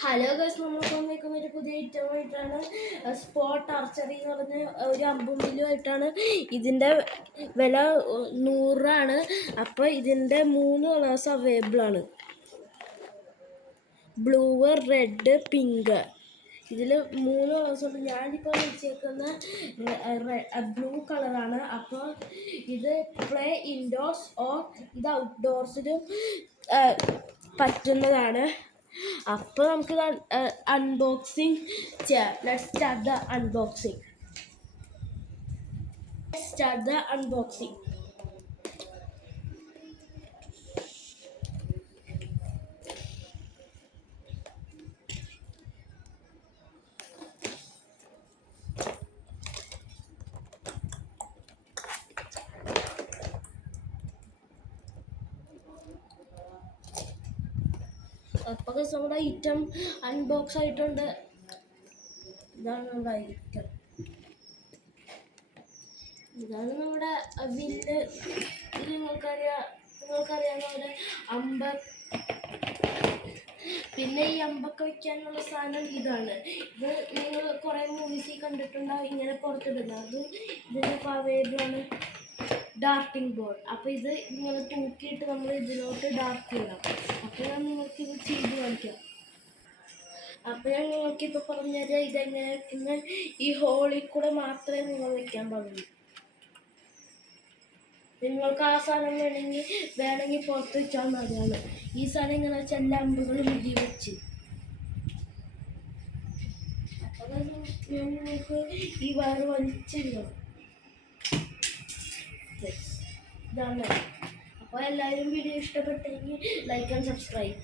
Hello guys, നമ്മളിപ്പോൾ നിൽക്കുന്ന ഒരു പുതിയ ഐറ്റമായിട്ടാണ് സ്പോട്ട് ആർച്ചറി എന്ന് പറഞ്ഞ ഒരു അമ്പുമില്ലുമായിട്ടാണ്. ഇതിൻ്റെ വില 100 അപ്പോൾ ഇതിൻ്റെ 3 കളേഴ്സ് അവൈലബിൾ ആണ്. Blue, red, pink. ഇതിൽ 3 കളേഴ്സ് ഉണ്ട്. ഞാനിപ്പോൾ വെച്ചേക്കുന്ന ബ്ലൂ കളറാണ്. അപ്പോൾ ഇത് പ്ലേ ഇൻഡോർസ് ഓർ ഇത് ഔട്ട്ഡോർസിലും പറ്റുന്നതാണ്. അപ്പോൾ നമുക്ക് അൺബോക്സിങ് ചെയ്യാം. Let's start the unboxing. അപ്പോൾ നമ്മുടെ ഐറ്റം അൺബോക്സ് ആയിട്ടുണ്ട്. ഇതാണ് നമ്മുടെ ഐറ്റം. ഇതാണ് നമ്മുടെ ബില്ല്. ഇത് നിങ്ങൾക്കറിയാവുന്ന ഒരു അമ്പ. പിന്നെ ഈ അമ്പൊക്കെ വയ്ക്കാനുള്ള സാധനം ഇതാണ്. ഇത് നിങ്ങൾ കുറേ മൂവീസിൽ കണ്ടിട്ടുണ്ടാവും, ഇങ്ങനെ പുറത്തിടുന്നത്. അത് ഇതിന് അവൈലബിളാണ്. Darting board. അപ്പോൾ ഇത് ഇങ്ങനെ തൂക്കിയിട്ട് നമ്മൾ ഇതിലോട്ട് ഡാർട്ട് ചെയ്യണം. അപ്പോൾ ഞാൻ നിങ്ങൾക്കിത് ചെയ്ത് കാണിക്കാം. അപ്പോൾ ഞാൻ നിങ്ങൾക്കിപ്പോൾ പറഞ്ഞുതരാം ഇതെങ്ങനെ വയ്ക്കുന്ന. ഈ ഹോളിൽ കൂടെ മാത്രമേ നിങ്ങൾ വയ്ക്കാൻ പാടുള്ളൂ. നിങ്ങൾക്ക് ആ സാധനം വേണമെങ്കിൽ പുറത്ത് വെച്ചാൽ മതിയാണ്. ഈ സാധനം ഇങ്ങനെ വെച്ചാൽ എല്ലാ അമ്പുകളും ഇടി വെച്ച്. അപ്പോൾ ഞാൻ നിങ്ങൾക്ക് ഈ വയറ് വലിച്ചിടണം. ഇതാണ്. അപ്പോൾ എല്ലാവരും വീഡിയോ ഇഷ്ടപ്പെട്ടെങ്കിൽ ലൈക്ക് ആൻഡ് സബ്സ്ക്രൈബ്.